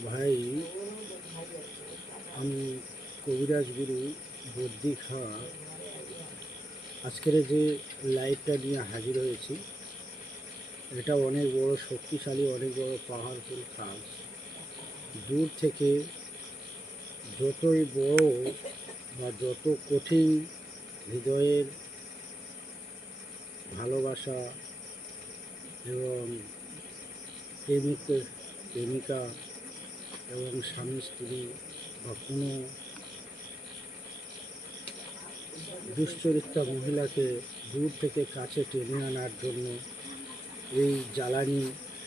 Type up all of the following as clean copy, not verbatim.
ভাই, আমি কবিরাজ গুরু বদ্যি খাঁ আজকের যে লাইভটা নিয়ে হাজির হয়েছি, এটা অনেক বড় শক্তিশালী, অনেক বড় পাওয়ারফুল কাজ। দূর থেকে যতই বড় বা যত কঠিন হৃদয়ের ভালোবাসা এবং প্রেমিক প্রেমিকা এবং স্বামী স্ত্রী বা কোনো দুশ্চরিত্রা মহিলাকে দূর থেকে কাছে টেনে আনার জন্য এই জ্বালানি,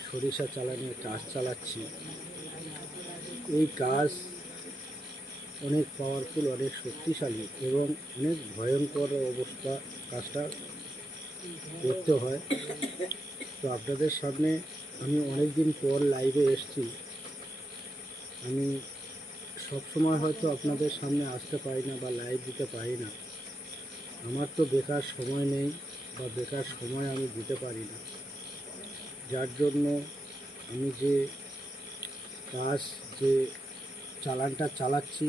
সরিষা চালানি কাজ চালাচ্ছি। এই কাজ অনেক পাওয়ারফুল, অনেক শক্তিশালী এবং অনেক ভয়ঙ্কর অবস্থা কাজটা করতে হয়। তো আপনাদের সামনে আমি অনেক দিন পর লাইভে এসেছি। আমি সবসময় হয়তো আপনাদের সামনে আসতে পারি না বা লাইভ দিতে পারি না। আমার তো বেকার সময় নেই বা বেকার সময় আমি দিতে পারি না, যার জন্য আমি যে কাজ, যে চালানটা চালাচ্ছি,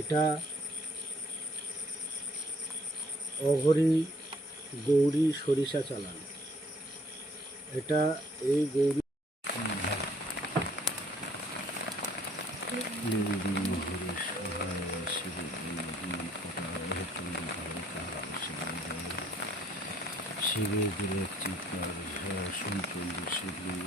এটা অঘরী গৌরী সরিষা চালান। এটা এই গৌরী শিবের দিলের চিৎকার, সঞ্চন্দ্র শিবলিঙ্গ